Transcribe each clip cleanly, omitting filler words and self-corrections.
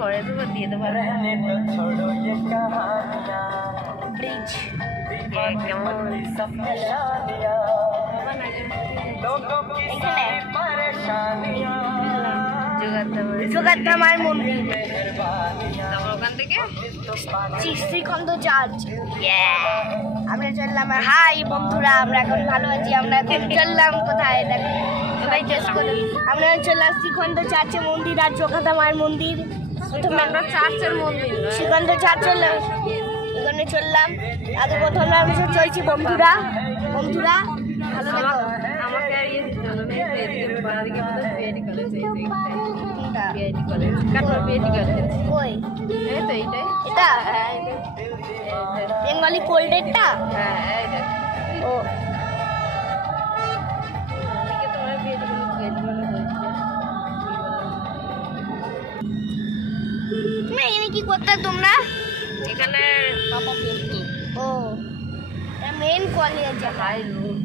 ঘরে তো দিয়ে দেবো ব্রিজ কেমন জোগাড়ধামার মন্দির ওখান থেকে শ্রীখন্ড চার্চ আমরা চললাম। হাই বন্ধুরা, আমরা এখন ভালো আছি। আমরা এখন চললাম কোথায় দেখো সবাই টেস্ট করে। আমরা চললাম শ্রীখন্ড চার্চের মন্দির আর জোগাড়ধামার মন্দির। প্রথমে আমরা চার্চের মন্দির শ্রীখন্ড চার্চ চললাম, এখানে চললাম। আগে প্রথমে আমি চলছি বন্ধুরা বন্ধুরা ভালো দেখো। আমাকে আর ইয়ে দিতে হবে বিআইটি কলেজ কই এই তো এইটাই এটা বেঙ্গলি কোল্ডেরটা হ্যাঁ ও তুমি এখানে কি করতে তোমরা? এখানে পাপা পড়তো। ও এটা main college high road.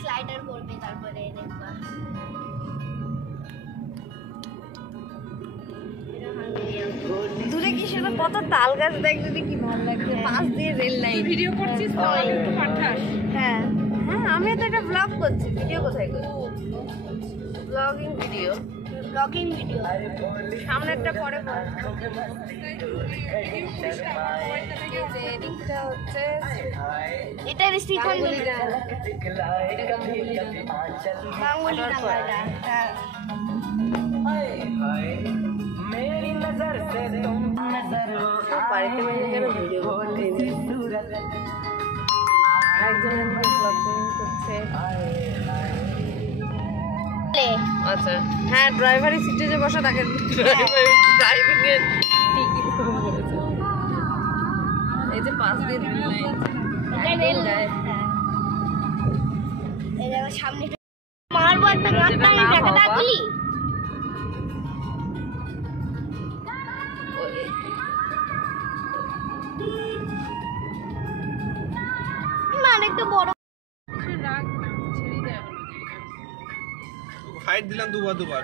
Slider করবে তারপরে দেখবা দূরে কি সেটা কত তাল গাছ দেখ, যদি কি ভালো লাগছে। পাশ দিয়ে রেল লাইন। ভিডিও করছিস তো একটু পাঠাস। হ্যাঁ হ্যাঁ আমি তো একটা ব্লগ করছি। ভিডিও কোথায় করছি? ব্লগিং ভিডিও সামনে একটা পরে এটা শ্রীখন্ড আচ্ছা হ্যাঁ ড্রাইভারের সিটে যে বসা তাকে ড্রাইভিং এর টিকিট বলেছে। এই যে পাঁচ দিন সামনে মারবো একটা ডাকলি মানে একটু বড় ফাইট দিলাম দুবার।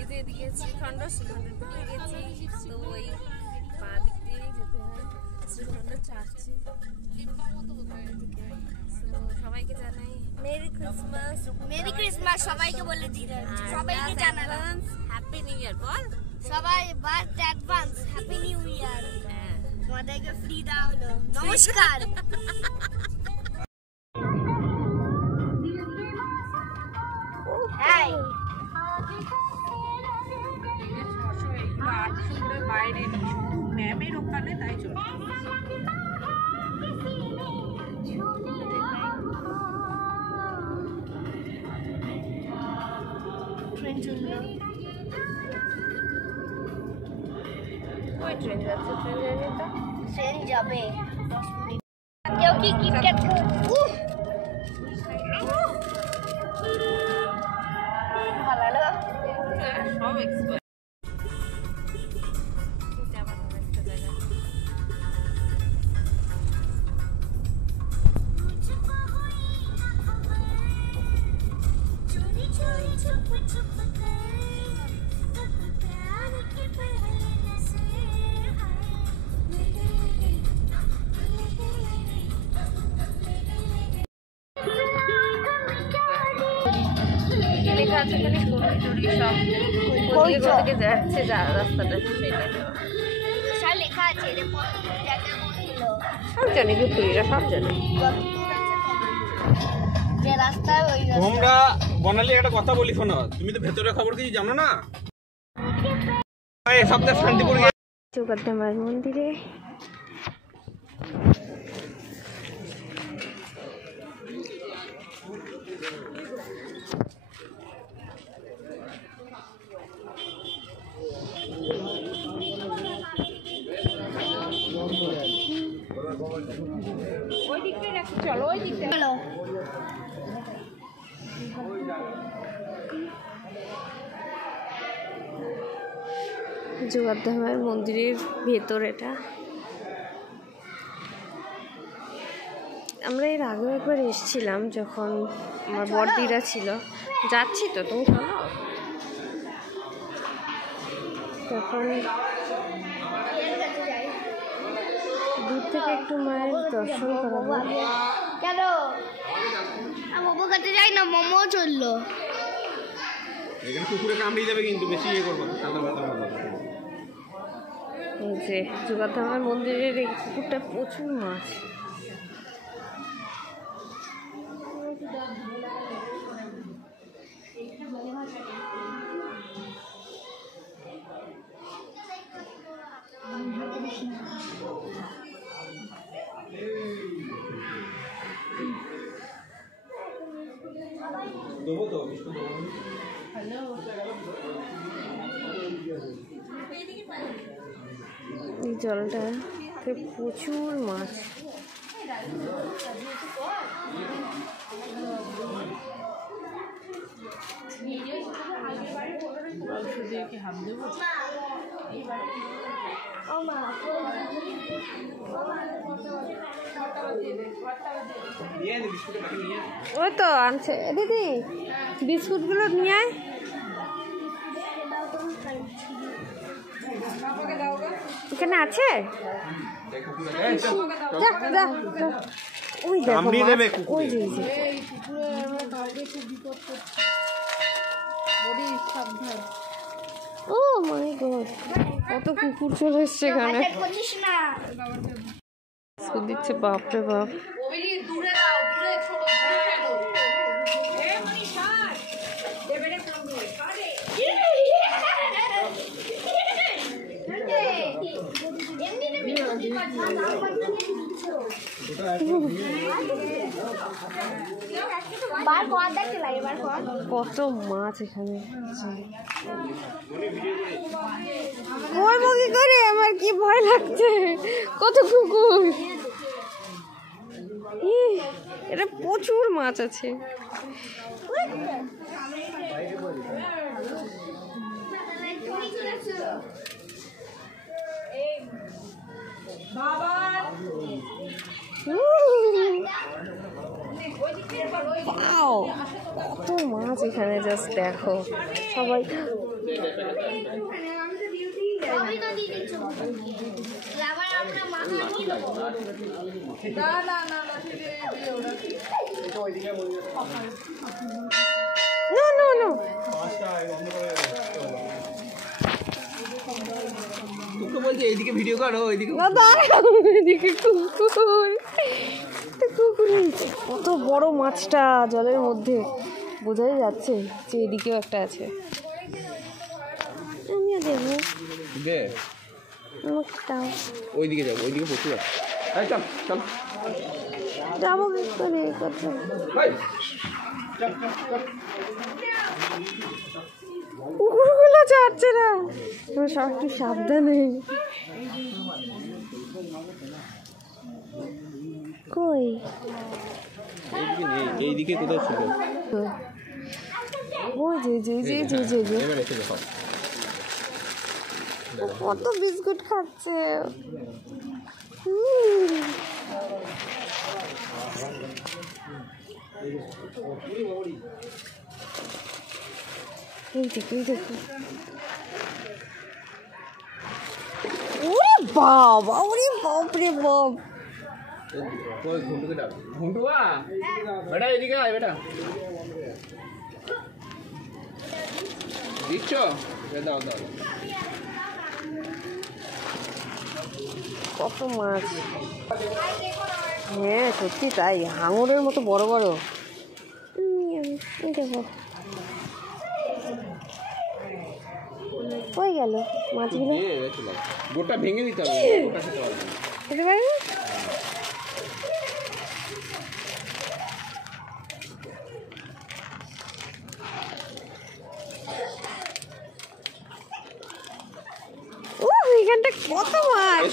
এই যে এদিকে শ্রীখন্ডের দিকে গেছি তো ওই পা দিক দিয়ে যেতে হয় শ্রীখন্ড চার্চে। সবাইকে জানাই মেরি ক্রিসমাস সবাইকে বলে দিই। সবাইকে জানালাম হ্যাপি নিউ ইয়ার। বল সবাই বার্থ অ্যাডভান্স হ্যাপি নিউ ইয়ার। তোমাদেরকে ফ্রি দেওয়া হলো। নমস্কার। বাইরে ম্যামের ওখানে তাই চল। ট্রেন চললো। ওই ট্রেন যাচ্ছে। ট্রেন যাবে 10 মিনিট। কেউ কি কিটক্যাট ভালো সব এক্সপার্ট। লেখা আছে এখানে সব ওদিকে যাচ্ছে রাস্তাটা সেটা লেখা আছে। সব জানি ঘুরতুরিরা সব জানে যে রাস্তায় ওই তোমরা বনালি একটা কথা বলি শোনো, তুমি তো ভেতরের খবর কিছু জানো না। এই সপ্তাহে শান্তিপুর জোগাড়ধামার মন্দিরে ওই দিকটাই রাখো, চলো ওই দিকটা চলো। জোগাড়ধামার মন্দিরের ভেতর এটা। আমরা এর আগেও একবার এসেছিলাম যখন আমার বড়দিরা ছিল। যাচ্ছি তো, তুমি চলো। তখন দূর থেকে একটু মায়ের দর্শন করাবো। কেন মোমো খেতে যাই না, মোমো চললো। এখানে কুকুরে কামড়িয়ে যাবে কিন্তু বেশি ইয়ে করবো। এই যে যোগাধামের মন্দিরের এই পুকুরটা প্রচুর মাছ। এই জলটা প্রচুর মাছ। ওই তো আনছে দিদি, বিস্কুটগুলো নিয়ে আয়। এখানে আছে, ওই দেখো ওই যে ও মাই গড, কত কুকুর চলে এসছে এখানে। দিচ্ছে বাপরে বাপ। কত মাছ এখানে। বলবো কি করে, আমার কি ভয় লাগছে, কত কুকুর। এটা প্রচুর মাছ আছে। কত মাছ এখানে, জাস্ট দেখো সবাই। বলছে এইদিকে ভিডিও করো, ওইদিকে কত বড় মাছটা জলের মধ্যে, বোঝাই যাচ্ছে যে এদিকেও একটা আছে। আমিও দেখবো, ওইদিকে যাবো, ওইদিকে প্রচুর আছে। যাবো কি করে, কত কুকুরগুলো ছাড়ছে না, সব একটু সাবধানে। কই এইদিকে কোথাও ছিল, ওই যে কত বিস্কুট খাচ্ছে। ওরে বাবা, ওরে বাপ রে বাপ। বেটা এদিকে আয়, বেটা দিচ্ছ, দাও দাও। কত মাছ, হ্যাঁ সত্যি তাই, হাঙরের মতো বড় বড়। দেখো কই গেল মাছগুলো, গোটা ভেঙে দিতে হবে, খেতে পারে না। এখানটা কত মাছ,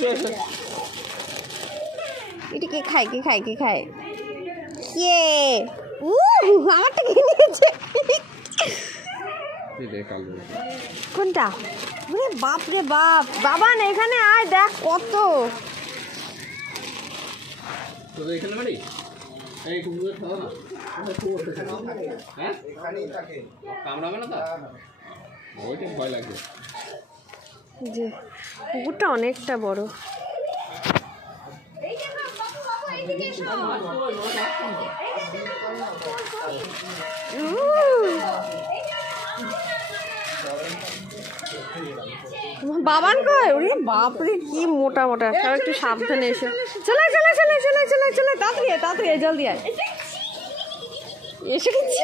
এটা কে খায় কে আমারটা কে নিয়েছে, কোনটা? বাপ রে বাপ, বাবা না এখানে আয়, দেখ কত। এখানে বাড়ি এই কুকুরের খাওয়া না হ্যাঁ কামড়াবে না তা ওইটা ভয় লাগবে। যে কুকুরটা অনেকটা বড়। বাবান কয় ওরে বাপরে কি মোটা মোটা, সব একটু সাবধানে এসে। চলে চলে চলে চলে চলে চলে তাড়াতাড়ি তাড়াতাড়ি জলদি আয় এসে গেছি।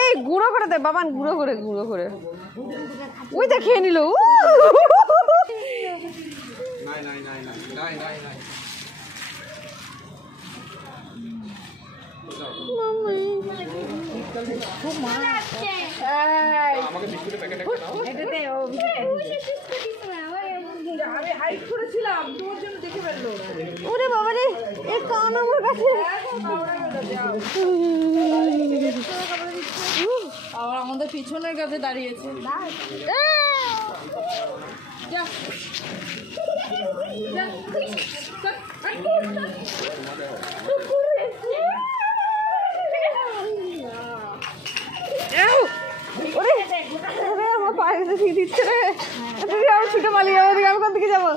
এই গুঁড়ো করে দে বাবান, গুঁড়ো করে ওই তো খেয়ে নিল। ওরে বাবা রে, এ কান আমার কাছে। আবার আমাদের পিছনের কাছে দাঁড়িয়েছে। আমার পায়ে দিচ্ছে রে, আমি ছুটে পালিয়ে যাবো, আমি কোন দিকে যাবো?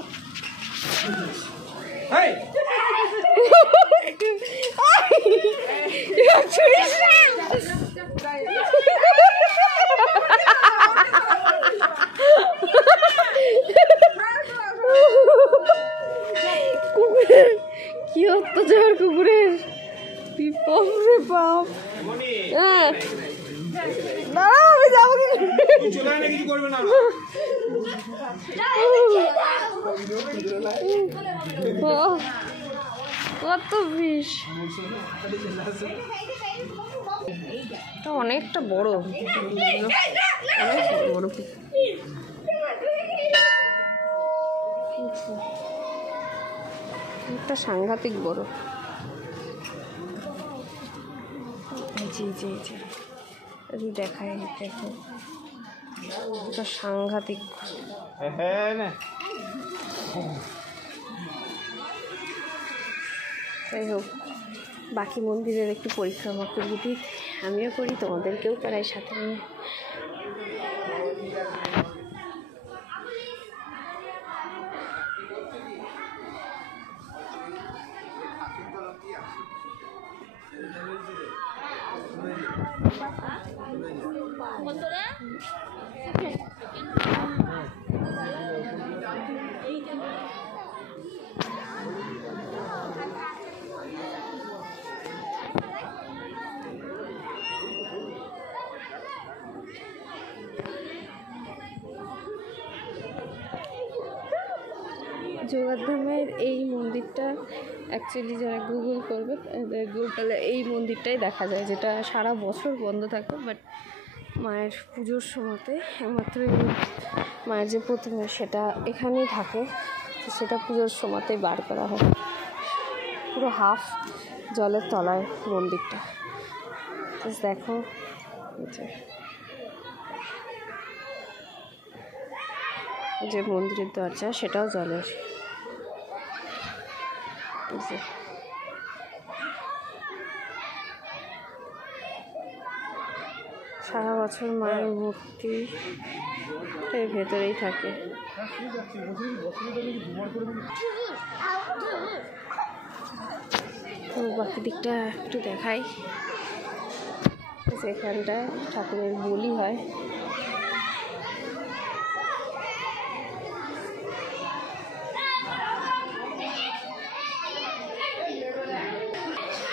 কুকুরের কি অত্যাচার, কুকুরের বিপদ রে বাপ। হ্যাঁ দাঁড়াও, আমি যাবো কি করবে না। কত বিষ, অনেকটা বড়, অনেক বড়। একটা সাংঘাতিক বড়। জি জি জি একটু দেখাই, দেখো একটা সাংঘাতিক। যাই হোক, বাকি মন্দিরের একটু পরিক্রমা করি, আমিও করি, তোমাদেরকেও করাই সাথে নিয়ে। জগদ্ধামের এই মন্দিরটা অ্যাকচুয়ালি যারা গুগল করবে তাহলে এই মন্দিরটাই দেখা যায়, যেটা সারা বছর বন্ধ থাকে, বাট মায়ের পুজোর সময়তে একমাত্র মায়ের যে প্রতিমা সেটা এখানেই থাকে, তো সেটা পুজোর সময়তেই বার করা হয়। পুরো হাফ জলের তলায় মন্দিরটা, দেখো যে মন্দিরের দরজা সেটাও জলের। সারা বছর মায়ের মূর্তি ভেতরেই থাকে। তো বাকি দিকটা একটু দেখাই, যেখানটায় ঠাকুরের বলি হয়।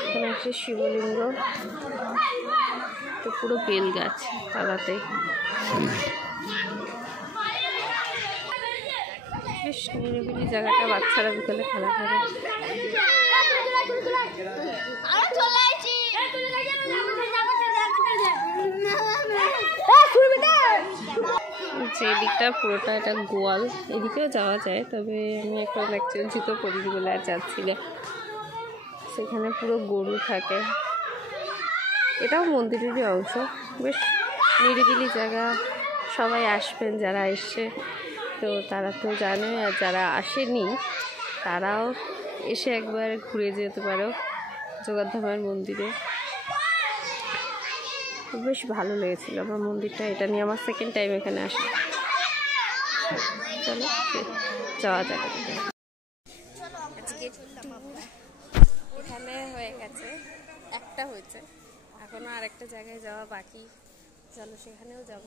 এখানে একটা শিবলিঙ্গ, তো পুরো বেল গাছ তালাতে। বেশ নিরিবিলি জায়গাটা, বাচ্চারা বিকেলে খেলা করে। যে দিকটা পুরোটা এটা গোয়াল, এদিকেও যাওয়া যায়, তবে আমি এখন অ্যাকচুয়ালি জুতো পরিনি বলে আর যাচ্ছি না। সেখানে পুরো গরু থাকে, এটাও মন্দিরেরই অংশ। বেশ নিরিবিলি জায়গা, সবাই আসবেন যারা এসছে তো তারা তো জানে, আর যারা আসেনি তারাও এসে একবার ঘুরে যেতে পারো জগদ্ধামের মন্দিরে। বেশ ভালো লেগেছিল আমার মন্দিরটা, এটা নিয়ে আমার সেকেন্ড টাইম এখানে আসা। চলো যাওয়া যাবে। এখানে হয়ে গেছে, একটা হয়েছে, এখনো আরেকটা জায়গায় যাওয়া বাকি। চলো সেখানেও যাব।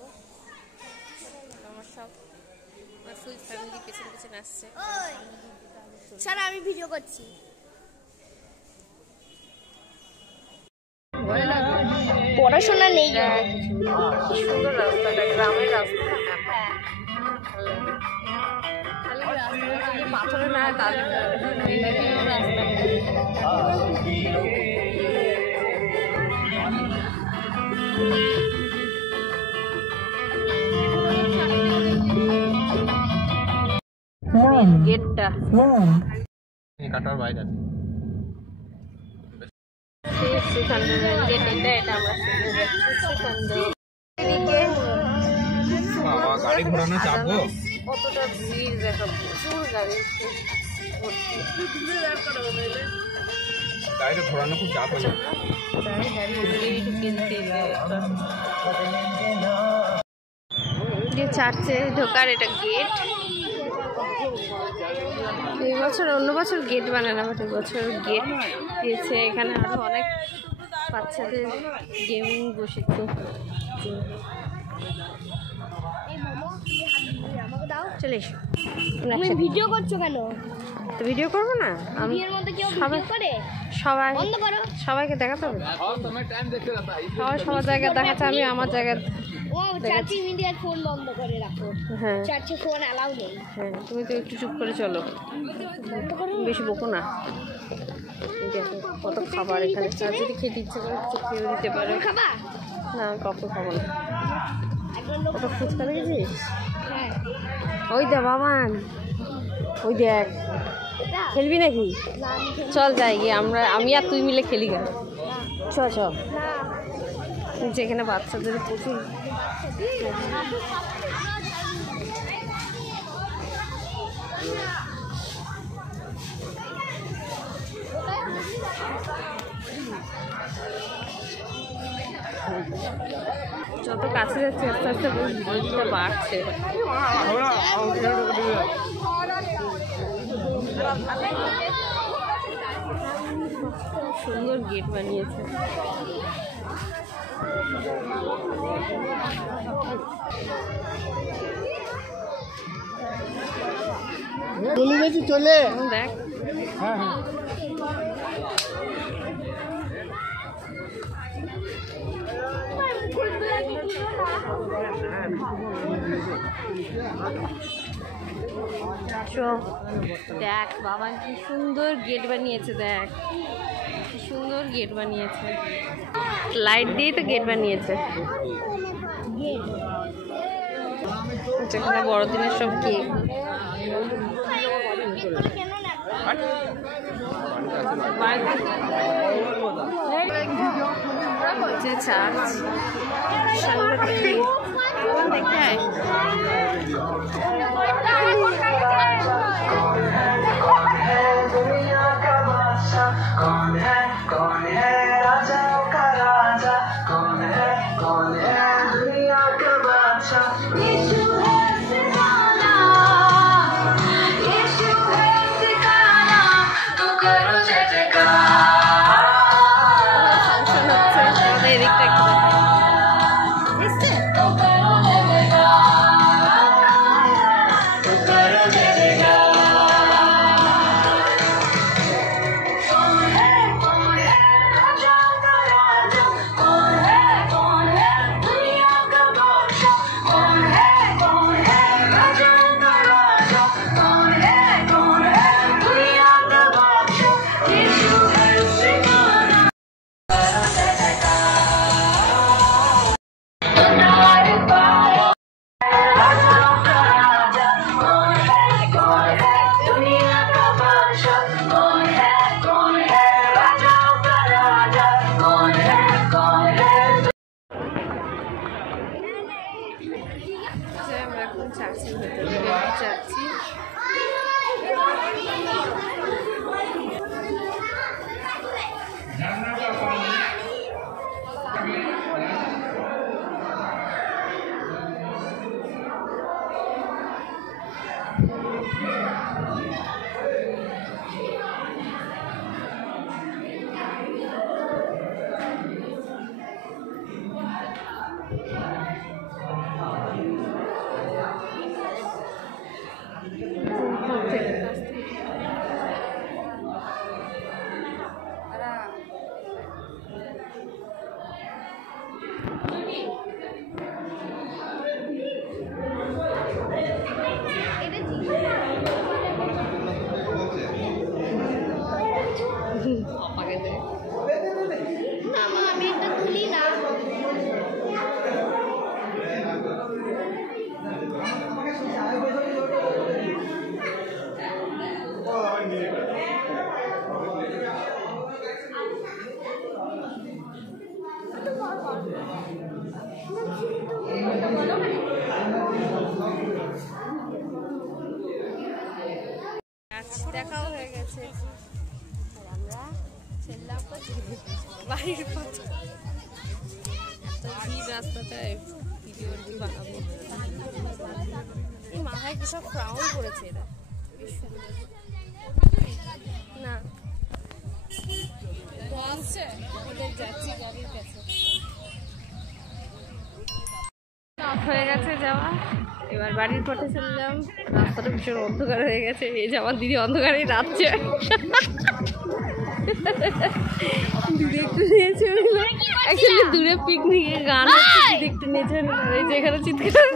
আমার সব আমার ফুল ফ্যামিলি পেছনে পেছনে আসছে। স্যার আমি ভিডিও করছি। পড়াশোনা নেই। সুন্দর রাস্তাটা, গ্রামের রাস্তা, পাথরে না গেটটা কাটার বাইরে আছে। গাড়ি ঘোরানো চাপবো, কতটা ভিড় দেখা, প্রচুর গাড়ি গাড়িটা ঘোরানো খুব চাপ হয়ে যায়। চার্চে ঢোকার এটা গেট। এই বছর, অন্য বছর গেট বানানো, বাট এই বছর গেট দিয়েছে। এখানে আরো অনেক বাচ্চাদের গেমিং বসেছে। চলে এসো। ভিডিও করছো কেন? তো ভিডিও করবো না আমি? সবাইকে দেখাতে হবে, সবার জায়গায় দেখাচ্ছে, আমি আমার জায়গায়। চাচি মিডিয়ার ফোন বন্ধ করে রাখো। হ্যাঁ চাচি ফোন অ্যালাউ নেই। হ্যাঁ, তুমি তো একটু চুপ করে চলো, বেশি বকো না। দেখো কত খাবার এখানে, আর যদি খেতে ইচ্ছে করে কিছু খেয়ে দিতে পারো। খাবা না, কখন খাবো না। কত ফুচকা দেখেছিস? হ্যাঁ। ওই দেখ বাবান, ওই দেখ। খেলবি নাকি? চল যাই গিয়ে, আমি আর তুই মিলে খেলি কেন? চল চল। যেখানে বাচ্চাদের প্রচুর যত কাছে যাচ্ছে আস্তে আস্তে ভিড়টা বাড়ছে। সুন্দর গেট বানিয়েছে। চলে দেখ দেখ বাবা কি সুন্দর গেট বানিয়েছে, দেখ কি সুন্দর গেট বানিয়েছে, লাইট দিয়ে তো গেট বানিয়েছে। যেখানে বড়দিনের সব কেক, চার্চ দেখতে হয়। না মা, আমি একটা তুলি না। দেখাও হয়ে গেছে, আর আমরা চললাম বাড়ির পথে। এত ভিড় রাস্তাটায়, ভিডিও বানাবো। এই মাথায় কি সব ক্রাউন করেছে এরা, বেশ সুন্দর না? ওদের যাচ্ছি গাড়ির কাছে, হয়ে গেছে যাওয়া। এবার বাড়ির পথে চললাম। রাস্তাটা ভীষণ অন্ধকার হয়ে গেছে। এই যে আমার দিদি অন্ধকারে রাতছে। দূরে একটু নেচে অ্যাকচুয়ালি দূরে পিকনিকে গান হচ্ছে, দিদি একটু নেচে এই যে এখানে চিৎকার